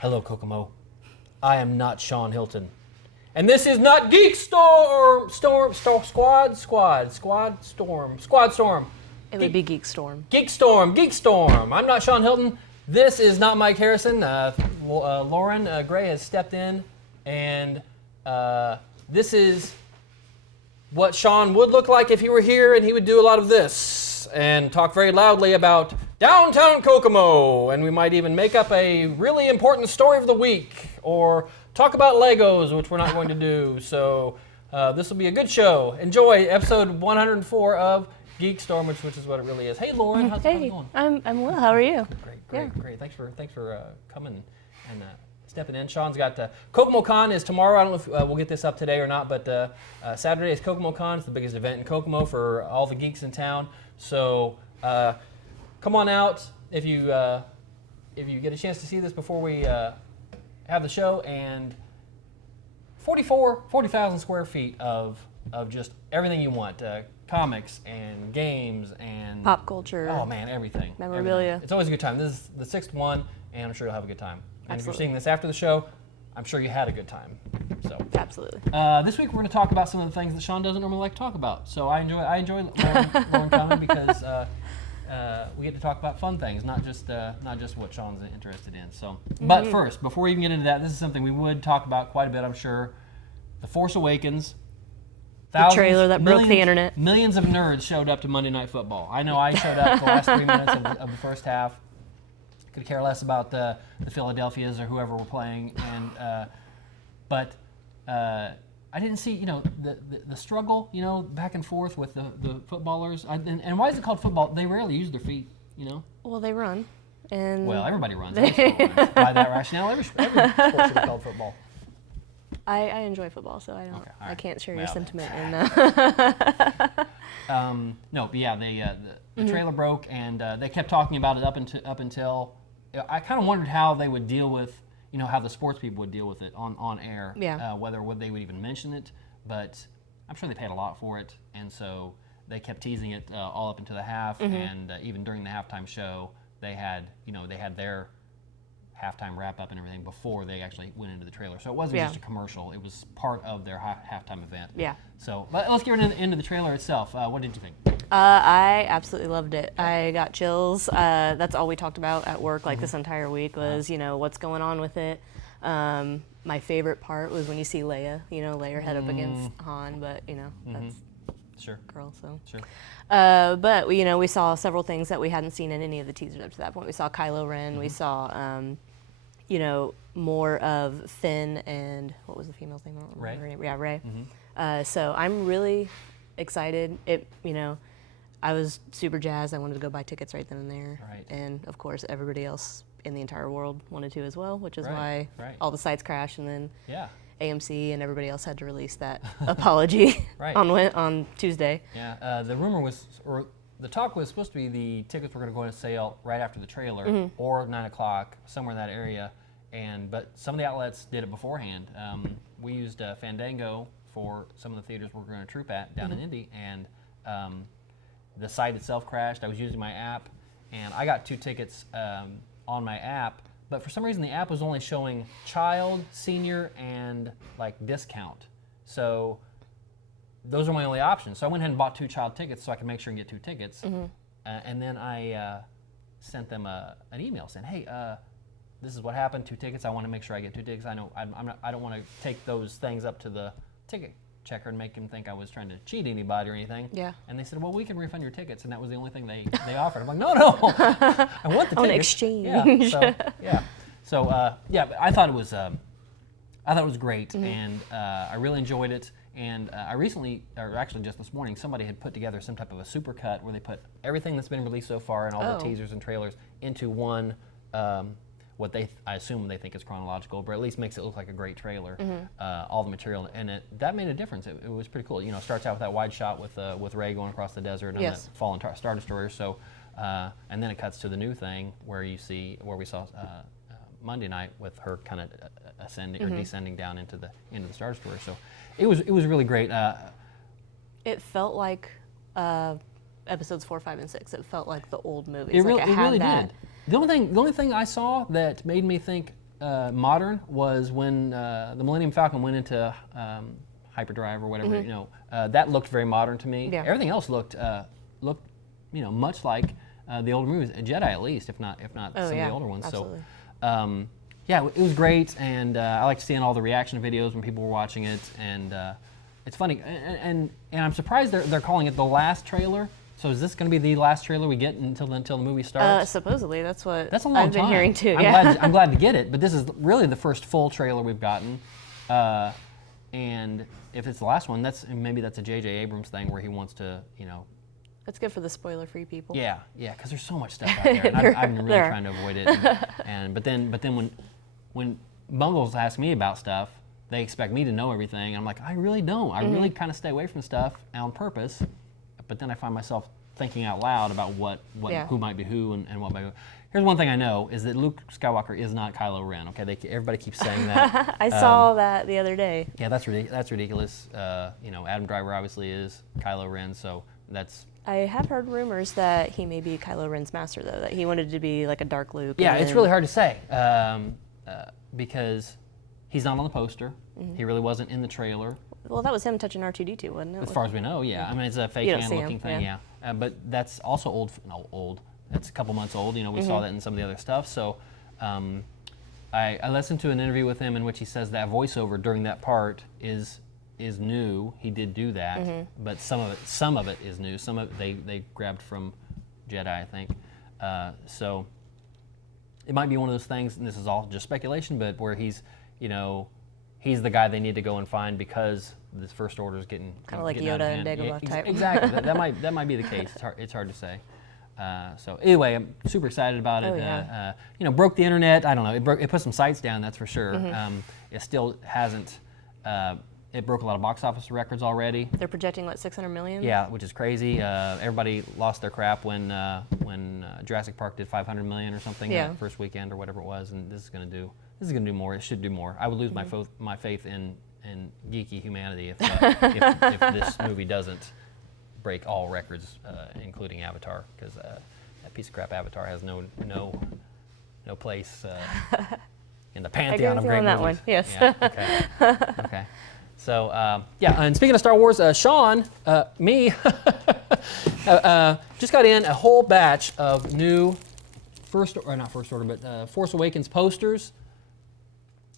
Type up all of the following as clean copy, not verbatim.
Hello, Kokomo. I am not Shawn Hilton. And this is not GeekStorm! Squad Storm. It would be GeekStorm. GeekStorm. I'm not Shawn Hilton. This is not Mike Harrison. Lauren Gray has stepped in, and this is what Shawn would look like if he were here, and he would do a lot of this and talk very loudly about downtown Kokomo, and we might even make up a really important story of the week, or talk about Legos, which we're not going to do. So this will be a good show. Enjoy episode 104 of GeekStorm, which is what it really is. Hey, Lauren, how's it going? I'm well. How are you? Great. Thanks for coming and stepping in. Shawn's got Kokomo Con is tomorrow. I don't know if we'll get this up today or not, but Saturday is Kokomo Con. It's the biggest event in Kokomo for all the geeks in town. So come on out if you get a chance to see this before we have the show. And 40,000 square feet of just everything you want. Comics and games and pop culture. Oh man, everything. Memorabilia. Everything. It's always a good time. This is the sixth one, and I'm sure you'll have a good time. And Absolutely. if you're seeing this after the show, I'm sure you had a good time. So Absolutely. This week we're going to talk about some of the things that Shawn doesn't normally like to talk about. So I enjoy Lauren coming because we get to talk about fun things, not just what Shawn's interested in. So, but first, before we even get into that, this is something we would talk about quite a bit, I'm sure. The Force Awakens. The trailer that broke the internet. Millions of nerds showed up to Monday Night Football. I know I showed up for the last 3 minutes of the first half. Could care less about the Philadelphias or whoever we're playing, but I didn't see the struggle back and forth with the footballers. And why is it called football? They rarely use their feet. Well, they run, and well, everybody runs. By that rationale, every sport should be called football. I enjoy football, so I don't. Okay, all I right. can't share your Well, sentiment in no, but yeah, the trailer broke, and they kept talking about it up until I kind of wondered how they would deal with, how the sports people would deal with it on air. Yeah. Whether they would even mention it, but I'm sure they paid a lot for it, and so they kept teasing it all up into the half, and even during the halftime show, they had their halftime wrap up and everything before they actually went into the trailer. So it wasn't just a commercial; it was part of their halftime event. Yeah. So, but let's get into the trailer itself. What did you think? I absolutely loved it. I got chills. That's all we talked about at work this entire week was, what's going on with it. My favorite part was when you see Leia, lay her head up against Han, but, that's Sure. girl, so. Sure. But, we saw several things that we hadn't seen in any of the teasers up to that point. We saw Kylo Ren. We saw, more of Finn and, what was the female's name? Rey. Her name. Yeah, Rey. So I'm really excited. I was super jazzed. I wanted to go buy tickets right then and there. Right. And, of course, everybody else in the entire world wanted to as well, which is why all the sites crashed, and then AMC and everybody else had to release that apology on Tuesday. Yeah, the rumor was, or the talk was supposed to be the tickets were going to go on sale right after the trailer or 9 o'clock, somewhere in that area. But some of the outlets did it beforehand. We used Fandango for some of the theaters we're going to troop at down in Indy, and the site itself crashed. I was using my app, and I got 2 tickets on my app, but for some reason the app was only showing child, senior, and discount. So those are my only options. So I went ahead and bought 2 child tickets so I could make sure and get 2 tickets. And then I sent them an email saying, hey, this is what happened, 2 tickets. I want to make sure I get 2 tickets. I know I don't want to take those things up to the ticket checker and make him think I was trying to cheat anybody or anything. Yeah. And they said, well, we can refund your tickets, and that was the only thing they offered. I'm like, no, I want the tickets. I want to exchange. But I thought it was great, and I really enjoyed it. And I recently, or actually just this morning, somebody had put together some type of a supercut where they put everything that's been released so far and all the teasers and trailers into one I assume they think is chronological, but at least makes it look like a great trailer. All the material in it, that made a difference. It was pretty cool. You know, it starts out with that wide shot with Ray going across the desert and that fallen Star Destroyer. So, and then it cuts to the new thing where we saw Monday night with her kind of ascending or descending down into the Star Destroyer. So, it was really great. It felt like episodes 4, 5, and 6. It felt like the old movies. It really did. The only thing I saw that made me think modern was when the Millennium Falcon went into hyperdrive or whatever. You know, that looked very modern to me. Yeah. Everything else looked much like the older movies, Jedi at least, if not some of the older ones. Absolutely. So it was great, and I liked seeing all the reaction videos when people were watching it, and it's funny, and I'm surprised they're calling it the last trailer. So is this going to be the last trailer we get until the movie starts? Supposedly, that's what That's a long I've been time. hearing too. I'm glad to get it, but this is really the first full trailer we've gotten. And if it's the last one, maybe that's a J.J. Abrams thing where he wants to, you know. It's good for the spoiler-free people. Yeah, because there's so much stuff out there, and I've been really trying to avoid it. But then when Bungles ask me about stuff, they expect me to know everything. I'm like, I really don't. I really kind of stay away from stuff on purpose. But then I find myself thinking out loud about who might be who and what might be who. Here's one thing I know is that Luke Skywalker is not Kylo Ren. Okay, everybody keeps saying that. I saw that the other day. Yeah, that's ridiculous. You know, Adam Driver obviously is Kylo Ren, so that's. I have heard rumors that he may be Kylo Ren's master, though. That he wanted to be like a dark Luke. Yeah, it's really hard to say because he's not on the poster. He really wasn't in the trailer. Well, that was him touching R2-D2, wasn't it? As far as we know, yeah. I mean, it's a fake hand-looking thing, yeah. But that's also old. That's a couple months old. You know, we saw that in some of the other stuff. So I listened to an interview with him in which he says that voiceover during that part is new. He did do that, but some of it is new. Some of it they grabbed from Jedi, I think. So it might be one of those things, and this is all just speculation, but where he's the guy they need to go and find because this First Order is getting kind of like Yoda and Dagobah type. Exactly. that might be the case. It's hard to say. So anyway, I'm super excited about it. Yeah. Broke the internet. I don't know. It put some sites down. That's for sure. It still hasn't. It broke a lot of box office records already. They're projecting what, 600 million? Yeah, which is crazy. Everybody lost their crap when Jurassic Park did 500 million or something that first weekend or whatever it was, and this is going to do more. It should do more. I would lose my faith in geeky humanity if this movie doesn't break all records, including Avatar, because that piece of crap Avatar has no place in the pantheon of great movies. that one. Yes. Yeah, okay. So and speaking of Star Wars, Shawn, just got in a whole batch of new Force Awakens posters.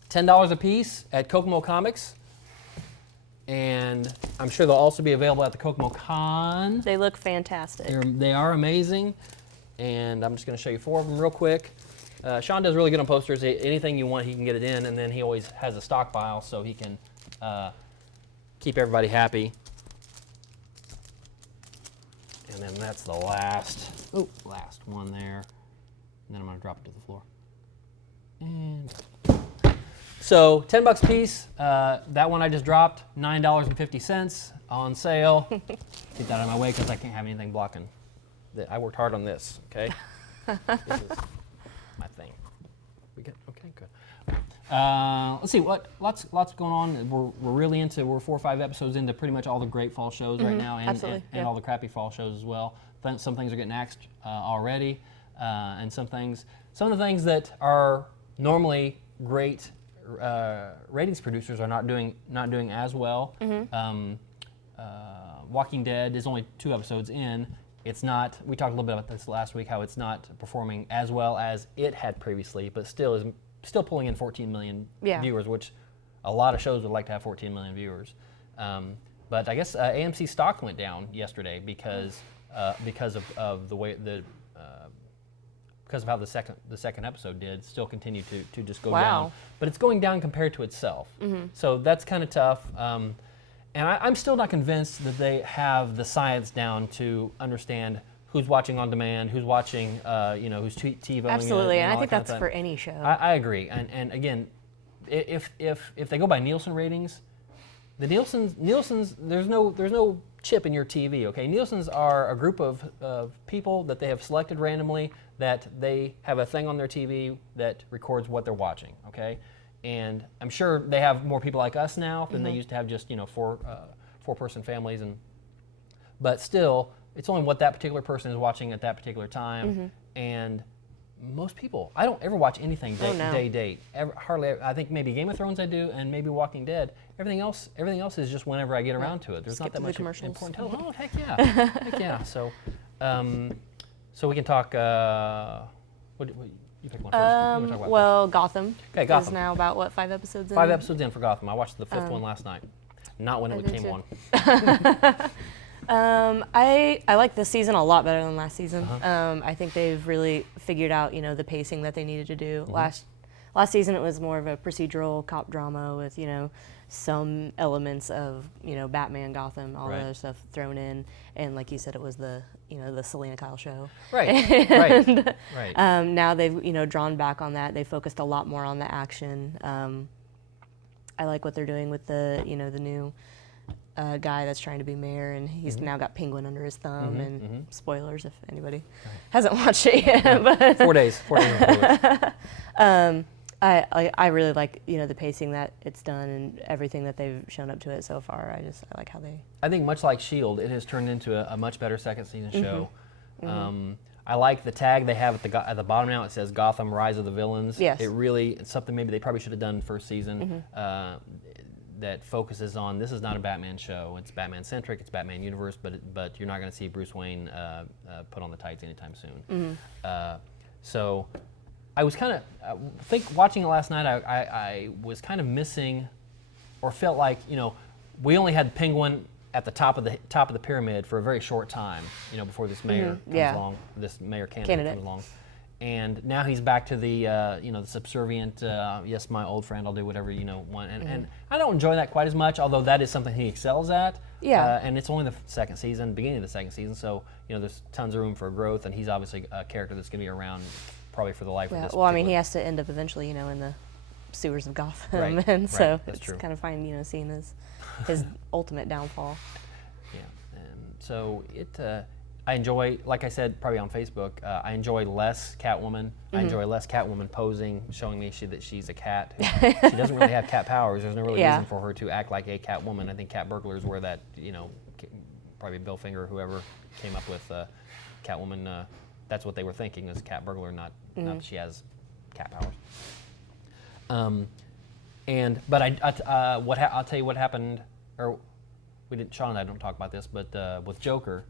$10 a piece at Kokomo Comics, and I'm sure they'll also be available at the Kokomo Con. They look fantastic. They are amazing, and I'm just going to show you 4 of them real quick. Shawn does really good on posters. Anything you want, he can get it in, and then he always has a stockpile so he can keep everybody happy. And then that's the last one there. And then I'm going to drop it to the floor. And so $10 a piece. That one I just dropped, $9.50 on sale. Get that out of my way because I can't have anything blocking. I worked hard on this, okay? This is my thing. We good? Okay, good. Let's see, lots going on. We're really into, we're 4 or 5 episodes into pretty much all the great fall shows right now, and all the crappy fall shows as well. Some things are getting axed already, and some of the things that are normally great ratings producers are not doing as well. Walking Dead is only 2 episodes in. It's not. We talked a little bit about this last week, how it's not performing as well as it had previously, but still pulling in 14 million viewers, which a lot of shows would like to have 14 million viewers. But I guess AMC stock went down yesterday because of the way because of how the second episode did, still continued to just go down. But it's going down compared to itself. So that's kind of tough. And I'm still not convinced that they have the science down to understand who's watching on demand, who's watching, who's TiVoing. Absolutely, and I all think that kind of that's thing. for any show. I agree, and again, if they go by Nielsen ratings, the Nielsen's there's no chip in your TV. Okay, Nielsen's are a group of people that they have selected randomly that they have a thing on their TV that records what they're watching. Okay, and I'm sure they have more people like us now than they used to have, just four-person families, but still, it's only what that particular person is watching at that particular time, and most people, I don't ever watch anything date. Hardly. I think maybe Game of Thrones I do, and maybe Walking Dead. Everything else is just whenever I get around to it. There's Skip not that to the much commercials. important. Oh, heck yeah, heck yeah. So, so we can talk. What you pick one first? What do you wanna talk about Well, Gotham. Okay, Gotham. Is now about what, 5 episodes in? 5 episodes in for Gotham. I watched the 5th one last night. Not when it did came too. on. I like this season a lot better than last season. I think they've really figured out, the pacing that they needed to do. Last season it was more of a procedural cop drama with, some elements of, Batman, Gotham, all the Right. other stuff thrown in, and like you said, it was the, the Selena Kyle show. Right. Right. Now they've, drawn back on that. They focused a lot more on the action. I like what they're doing with the, the new guy that's trying to be mayor, and he's now got Penguin under his thumb. And spoilers if anybody hasn't watched it yet. But 4 days. 4 days. I really like the pacing that it's done and everything that they've shown up to it so far. I like how they. I think much like S.H.I.E.L.D., it has turned into a much better second season show. I like the tag they have at the bottom now. It says Gotham: Rise of the Villains. Yes. It's something maybe they probably should have done first season. That focuses on, this is not a Batman show. It's Batman centric. It's Batman universe, but you're not going to see Bruce Wayne put on the tights anytime soon. So I was kind of watching it last night. I was kind of missing, or felt like we only had Penguin at the top of the pyramid for a very short time. Before this mayor comes along, this mayor candidate comes along. And now he's back to the the subservient, yes, my old friend, I'll do whatever you want. And I don't enjoy that quite as much, although that is something he excels at. Yeah. And it's only the second season, beginning of the second season, so there's tons of room for growth, and he's obviously a character that's going to be around probably for the life of this. Well, I mean, he has to end up eventually, in the sewers of Gotham, and so that's it's true. kind of fine, seeing his ultimate downfall. Yeah. So I enjoy, like I said, probably on Facebook, I enjoy less Catwoman. I enjoy less Catwoman posing, showing me that she's a cat. She doesn't really have cat powers. There's no really reason for her to act like a Catwoman. I think cat burglars were that, probably Bill Finger or whoever came up with Catwoman. That's what they were thinking, as a cat burglar, not that she has cat powers. But I'll tell you what happened, or Shawn and I don't talk about this, but with Joker,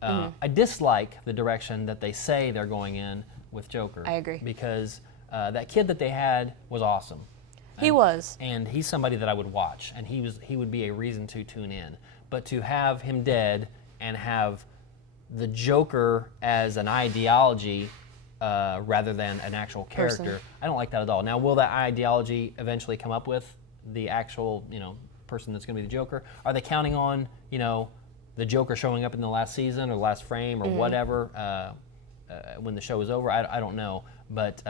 I dislike the direction that they say they're going in with Joker. I agree. Because that kid that they had was awesome. He was. And he's somebody that I would watch, and he would be a reason to tune in. But to have him dead and have the Joker as an ideology rather than an actual character, Person. I don't like that at all. Now, will that ideology eventually come up with the actual, person that's going to be the Joker? Are they counting on, the Joker showing up in the last season or last frame or whatever when the show is over? I don't know. But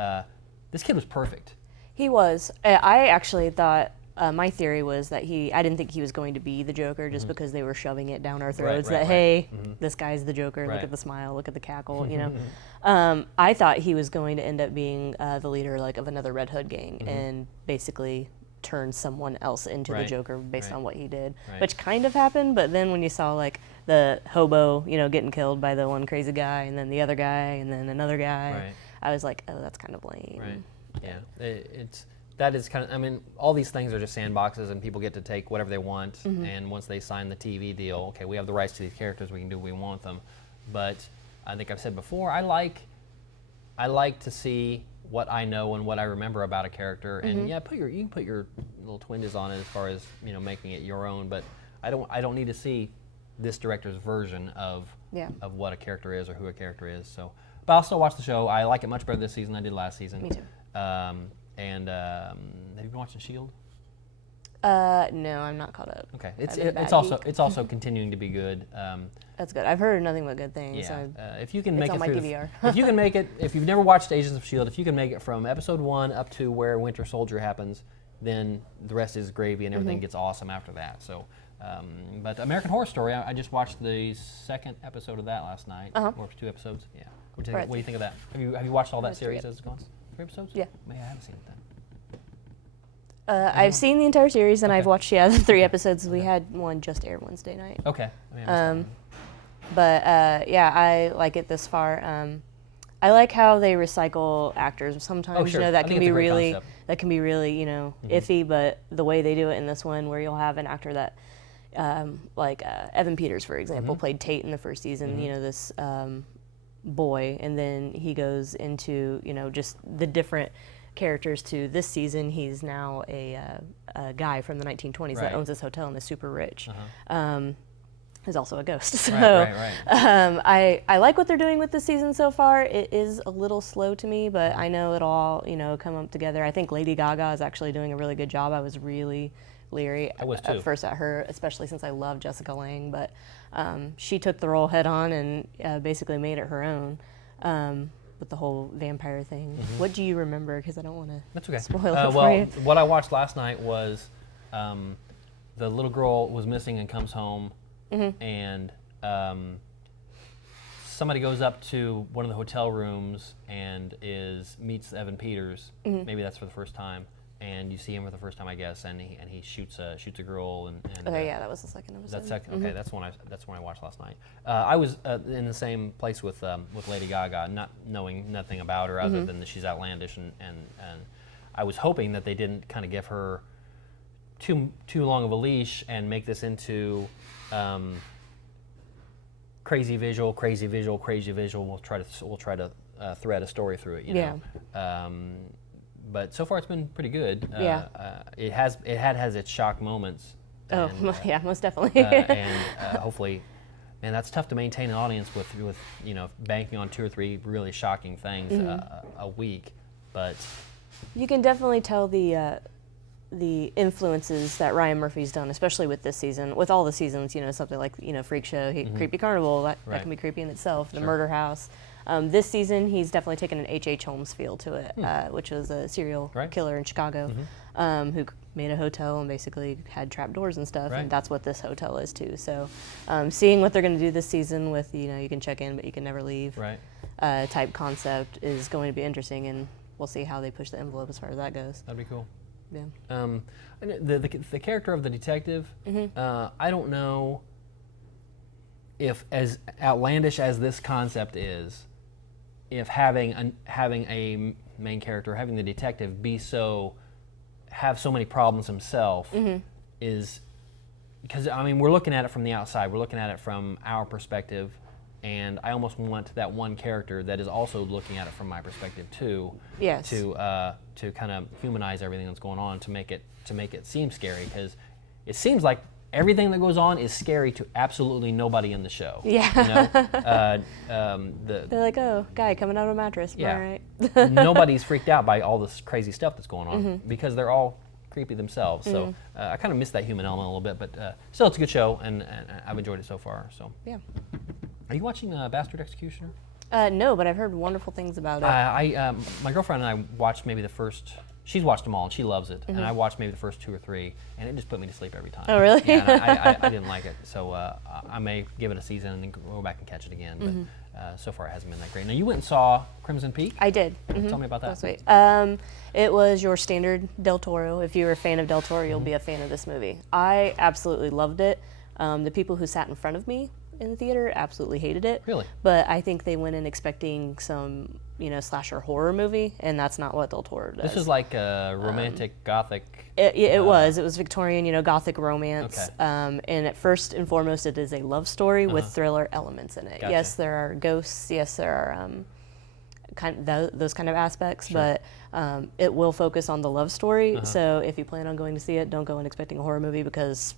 this kid was perfect. He was. I actually thought, my theory was that I didn't think he was going to be the Joker just because they were shoving it down our throats hey, this guy's the Joker, look at the smile, look at the cackle, I thought he was going to end up being the leader of another Red Hood gang and basically turn someone else into the Joker based on what he did, which kind of happened. But then when you saw the hobo, getting killed by the one crazy guy, and then the other guy, and then another guy, I was like, oh, that's kind of lame. Right. Yeah. That is kind of. I mean, all these things are just sandboxes, and people get to take whatever they want. And once they sign the TV deal, okay, we have the rights to these characters. We can do what we want them. But I think I've said before, I like to see what I know and what I remember about a character, and you can put your little twinges on it as far as making it your own. But I don't need to see this director's version of what a character is or who a character is. So, but I'll still watch the show. I like it much better this season than I did last season. Me too. And have you been watching S.H.I.E.L.D.? No, I'm not caught up. Okay, I've been it's also continuing to be good. That's good. I've heard nothing but good things. Yeah, So if you can make it's it on my through, DVR. if you can make it, if you've never watched Agents of Shield, if you can make it from episode 1 up to where Winter Soldier happens, then the rest is gravy and everything gets awesome after that. So, but American Horror Story, I just watched the 2nd episode of that last night, or 2 episodes. Yeah. What do you think of that? Have you watched all that series as it's gone? 3 episodes? Yeah. Maybe I haven't seen it then. I've seen the entire series, and I've watched the 3 episodes. We had one just aired Wednesday night. Okay. I mean, But yeah, I like it this far. I like how they recycle actors. Sometimes sure. you know I that think can it's be a great really concept. you know iffy, but the way they do it in this one, where you'll have an actor that like Evan Peters, for example, played Tate in the first season. You know, this boy, and then he goes into just the different characters to this season. He's now a guy from the 1920s that owns this hotel and is super rich. Is also a ghost. So I like what they're doing with the season so far. It is a little slow to me, but I know it'll all come up together. I think Lady Gaga is actually doing a really good job. I was really leery at first at her, especially since I love Jessica Lange, but she took the role head on and basically made it her own. With the whole vampire thing. What do you remember? Because I don't want to spoil it for you. What I watched last night was the little girl was missing and comes home, and somebody goes up to one of the hotel rooms and meets Evan Peters. Maybe that's for the first time, and you see him for the first time, I guess, and he shoots a girl. And okay, yeah, that was the 2nd episode. That's second. Okay, that's when I watched last night. I was in the same place with Lady Gaga, not knowing nothing about her other than that she's outlandish, and I was hoping that they didn't kind of give her too long of a leash and make this into crazy visual. We'll try to thread a story through it. You know. But so far it's been pretty good. It has its shock moments. And, yeah, most definitely. Hopefully, man, that's tough to maintain an audience with banking on 2 or 3 really shocking things a week. But you can definitely tell the influences that Ryan Murphy's done, especially with this season, with all the seasons. Something like Freak Show, Creepy Carnival, that can be creepy in itself. The Murder House. This season, he's definitely taken an H.H. Holmes feel to it, which was a serial killer in Chicago who made a hotel and basically had trap doors and stuff, and that's what this hotel is too. So seeing what they're going to do this season with, you can check in but you can never leave type concept is going to be interesting, and we'll see how they push the envelope as far as that goes. That'd be cool. Yeah. The character of the detective, I don't know if, as outlandish as this concept is, if having a main character, having the detective have so many problems himself is, because I mean we're looking at it from the outside, we're looking at it from our perspective, and I almost want that one character that is also looking at it from my perspective too. Yes. To kind of humanize everything that's going on, to make it seem scary, because it seems like everything that goes on is scary to absolutely nobody in the show. Yeah. They're like, oh, guy coming out of a mattress. Yeah. All right. Nobody's freaked out by all this crazy stuff that's going on because they're all creepy themselves. So I kind of miss that human element a little bit, but still, it's a good show, and I've enjoyed it so far. So yeah. Are you watching Bastard Executioner? No, but I've heard wonderful things about it. My girlfriend and I watched maybe the first. She's watched them all and she loves it, and I watched maybe the first 2 or 3, and it just put me to sleep every time. Oh, really? Yeah, I didn't like it, so I may give it a season and then go back and catch it again. But so far, it hasn't been that great. Now, you went and saw Crimson Peak. I did. Tell me about that. Sweet. It was your standard Del Toro. If you're a fan of Del Toro, you'll be a fan of this movie. I absolutely loved it. The people who sat in front of me in the theater absolutely hated it. Really? But I think they went in expecting some, slasher horror movie, and that's not what Del Toro does. This is like a romantic gothic. It was Victorian, Gothic romance. Okay. And at first and foremost, it is a love story with thriller elements in it. Gotcha. Yes, there are ghosts. Yes, there are those kind of aspects, Sure. but it will focus on the love story. So if you plan on going to see it, don't go in expecting a horror movie, because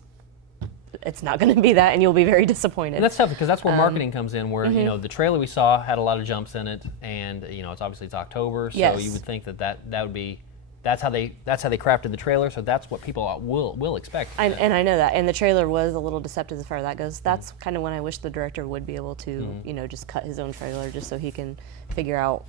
it's not going to be that, and you'll be very disappointed. And that's tough, because that's where marketing comes in, where the trailer we saw had a lot of jumps in it, and it's October, so Yes. you would think that would be that's how they crafted the trailer. So that's what people will expect. And I know that. And the trailer was a little deceptive as far as that goes. That's kind of when I wish the director would be able to, just cut his own trailer just so he can figure out,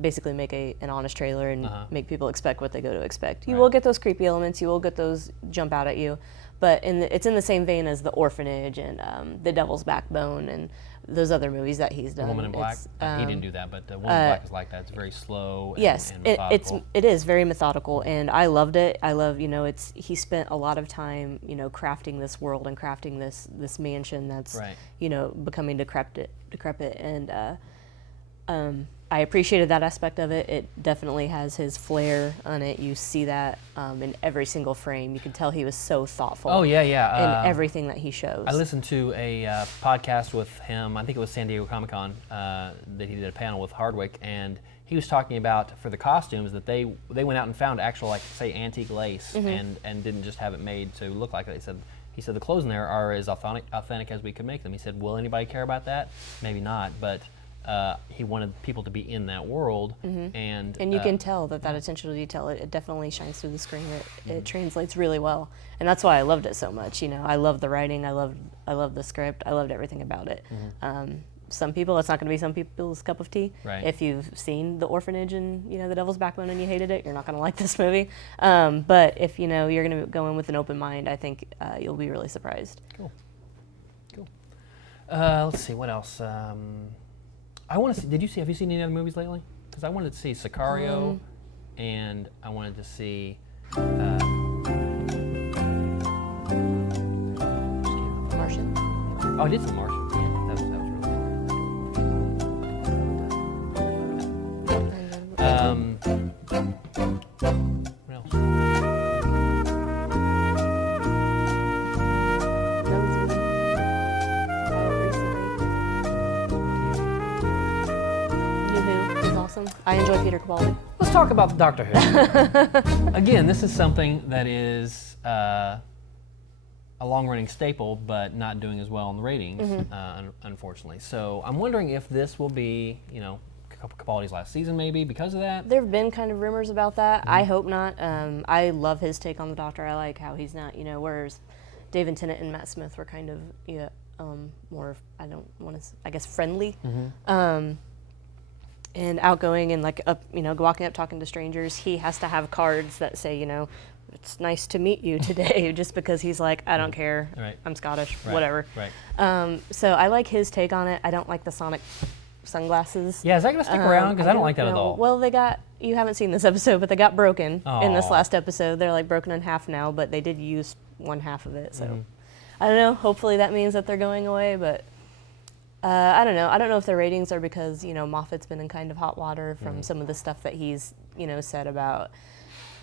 basically make an honest trailer and make people expect what they go to expect. You will get those creepy elements. You will get those jump out at you. But it's in the same vein as The Orphanage and The Devil's Backbone and those other movies that he's done. The Woman in Black. He didn't do that, but The Woman in Black is like that. It's very slow. Yes, and methodical. it is very methodical, and I loved it. I love he spent a lot of time crafting this world and crafting this mansion that's becoming decrepit, and I appreciated that aspect of it. It definitely has his flair on it. You see that in every single frame. You can tell he was so thoughtful. Oh, yeah. In everything that he shows. I listened to a podcast with him. I think it was San Diego Comic-Con that he did a panel with Hardwick, and he was talking about for the costumes that they went out and found actual, like, say, antique lace and didn't just have it made to look like it. He said the clothes in there are as authentic as we could make them. He said, will anybody care about that? Maybe not, but he wanted people to be in that world, and you can tell that attention to detail, it definitely shines through the screen. It translates really well, and that's why I loved it so much. I loved the writing, I loved the script, I loved everything about it. Some people, it's not going to be some people's cup of tea. Right. If you've seen The Orphanage and The Devil's Backbone and you hated it, you're not going to like this movie. But if you're going to go in with an open mind, I think you'll be really surprised. Cool. Let's see what else. I want to see. Have you seen any other movies lately? Because I wanted to see Sicario, and I wanted to see. Martian. Oh, I did see Martian. Yeah, that was really good. What else? I enjoy Peter Capaldi. Let's talk about Doctor Who. Again, this is something that is a long-running staple, but not doing as well in the ratings, unfortunately. So I'm wondering if this will be, Capaldi's last season, maybe because of that. There have been kind of rumors about that. I hope not. I love his take on the Doctor. I like how he's not, whereas David Tennant and Matt Smith were kind of more, I don't want to, I guess, friendly. And outgoing and walking up talking to strangers. He has to have cards that say, it's nice to meet you today, just because he's like, I don't care, I'm Scottish, whatever. So I like his take on it. I don't like the Sonic sunglasses. Yeah, is that going to stick around? Because I don't like that at all. Well, you haven't seen this episode, but they got broken in this last episode. They're broken in half now, but they did use one half of it. So I don't know. Hopefully that means that they're going away, but I don't know. I don't know if the ratings are because, Moffat's been in kind of hot water from some of the stuff that he's, said about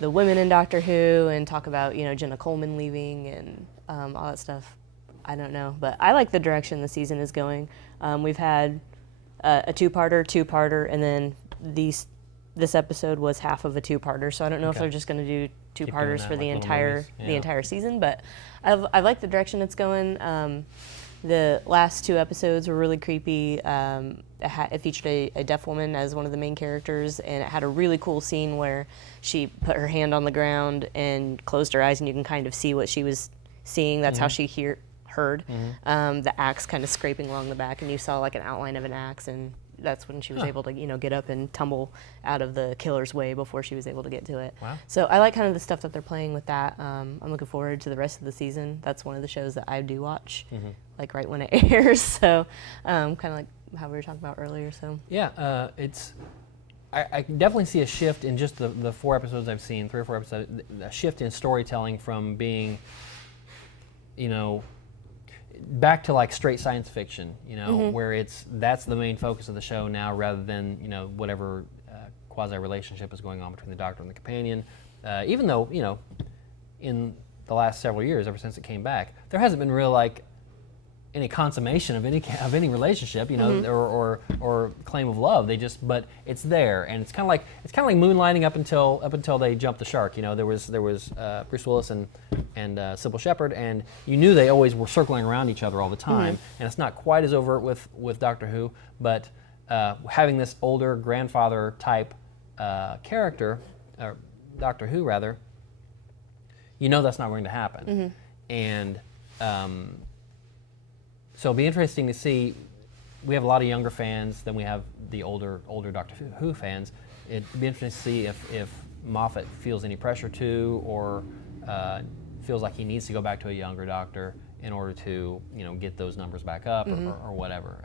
the women in Doctor Who and talk about, Jenna Coleman leaving and all that stuff. I don't know. But I like the direction the season is going. We've had a two-parter, and then this episode was half of a two-parter. So I don't know if they're just going to do two-parters for the entire season. But I like the direction it's going. The last two episodes were really creepy. It featured a deaf woman as one of the main characters, and it had a really cool scene where she put her hand on the ground and closed her eyes, and you can kind of see what she was seeing. That's how she heard. The axe kind of scraping along the back, and you saw an outline of an axe, and that's when she was able to get up and tumble out of the killer's way before she was able to get to it. Wow. So I like kind of the stuff that they're playing with that. I'm looking forward to the rest of the season. That's one of the shows that I do watch, right when it airs. So kind of like how we were talking about earlier. So yeah, I definitely see a shift in just the 4 episodes I've seen, 3 or 4 episodes, a shift in storytelling from being, back to straight science fiction, where that's the main focus of the show now, rather than whatever quasi relationship is going on between the Doctor and the companion. Even though in the last several years, ever since it came back, there hasn't been real any consummation of any relationship, or claim of love. But it's there, and it's kind of like moonlighting up until they jumped the shark. There was Bruce Willis and Sybil Shepherd, and you knew they always were circling around each other all the time. And it's not quite as overt with Doctor Who, but having this older grandfather type character or Doctor Who rather, you know that's not going to happen. And so it'll be interesting to see. We have a lot of younger fans than we have the older Doctor Who fans. It'd be interesting to see if Moffat feels any pressure to, or feels like he needs to go back to a younger Doctor in order to, get those numbers back up, or whatever.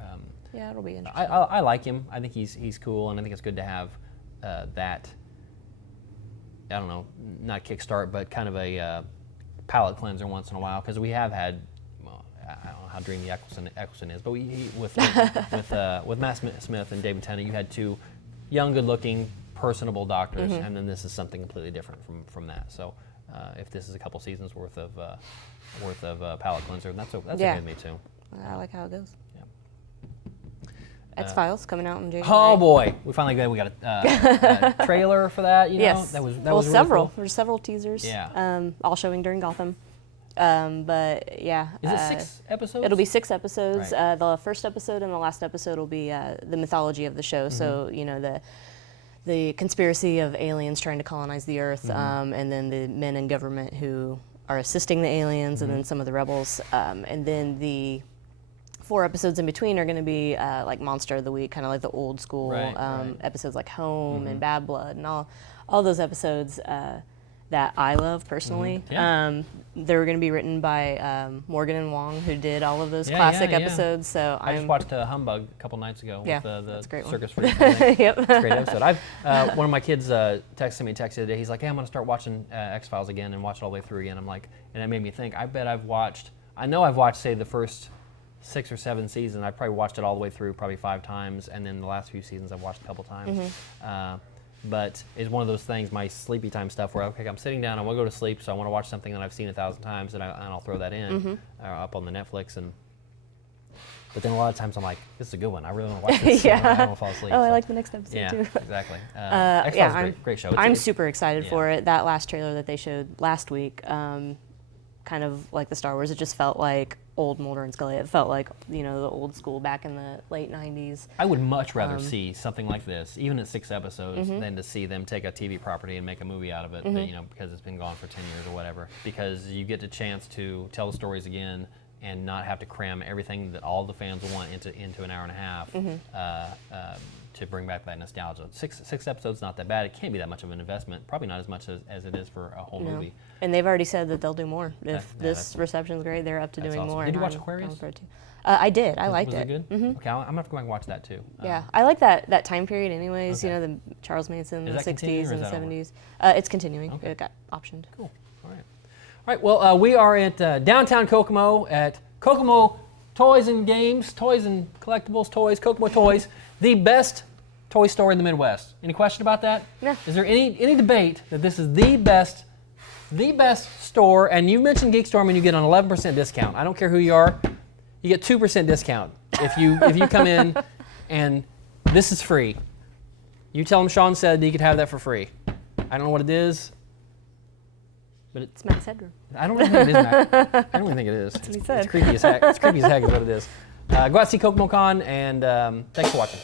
Yeah, it'll be interesting. I like him. I think he's cool, and I think it's good to have that. I don't know, not kickstart, but kind of a palate cleanser once in a while, because we have had. I don't know how dreamy Eccleston is, but with Matt Smith and David Tennant, you had two young, good-looking, personable doctors, and then this is something completely different from that. So, if this is a couple seasons worth of palate cleanser, that's okay with me too. I like how it goes. Yeah. X-Files coming out in January. Oh boy, we got a trailer for that. Yes. That was several. Really cool. There's several teasers. Yeah. All showing during Gotham. But yeah. Is it 6 episodes? It'll be 6 episodes. Right. The first episode and the last episode will be the mythology of the show. So the conspiracy of aliens trying to colonize the Earth, and then the men in government who are assisting the aliens, and then some of the rebels, and then the 4 episodes in between are going to be like Monster of the Week, kind of like the old school episodes like Home and Bad Blood and all those episodes that I love personally. Yeah. They were going to be written by Morgan and Wong, who did all of those classic episodes. So I just watched Humbug a couple nights ago with the great circus one. freak. Yep. It's a great episode. One of my kids texted me a text the other day. He's like, "Hey, I'm going to start watching X-Files again and watch it all the way through again." I'm like, and it made me think. I know I've watched say the first 6 or 7 seasons. I probably watched it all the way through probably 5 times, and then the last few seasons I've watched a couple times. But it's one of those things, my sleepy time stuff, where okay, I'm sitting down, I want to go to sleep, so I want to watch something that I've seen 1,000 times, and I'll throw that in up on the Netflix. But then a lot of times I'm like, this is a good one. I really want to watch this. I don't want to fall asleep. I like the next episode too. Exactly. X-Files is great show. I'm super excited for it. That last trailer that they showed last week, kind of like the Star Wars, it just felt like old Mulder and Scully. It felt like, the old school back in the late 90s. I would much rather see something like this, even at 6 episodes, than to see them take a TV property and make a movie out of it, because it's been gone for 10 years or whatever. Because you get the chance to tell the stories again and not have to cram everything that all the fans want into an hour and a half to bring back that nostalgia. Six episodes, not that bad. It can't be that much of an investment. Probably not as much as it is for a whole movie. And they've already said that they'll do more. If this reception's great, they're up to doing awesome. more. Did you watch Aquarius? I did. I liked it. it. Was it good? Okay, I'm gonna have to go back and watch that too. Yeah, I like that time period anyways. Okay. The Charles Manson, the that 60s and the 70s. It's continuing. Okay. It got optioned. Cool. All right. Well, we are at downtown Kokomo at Kokomo Toys and Games, Toys and Collectibles, Kokomo Toys, the best toy store in the Midwest. Any question about that? No. Is there any debate that this is the best store? And you mentioned GeekStorm, and you get an 11% discount. I don't care who you are, you get 2% discount if you come in, and this is free. You tell them Shawn said you could have that for free. I don't know what it is, but it's Matt's headroom. I don't really think it is, Matt. I don't really think it is. That's what he said. It's creepy as heck. It's creepy as heck is what it is. Go out and see KokomoCon, and thanks for watching.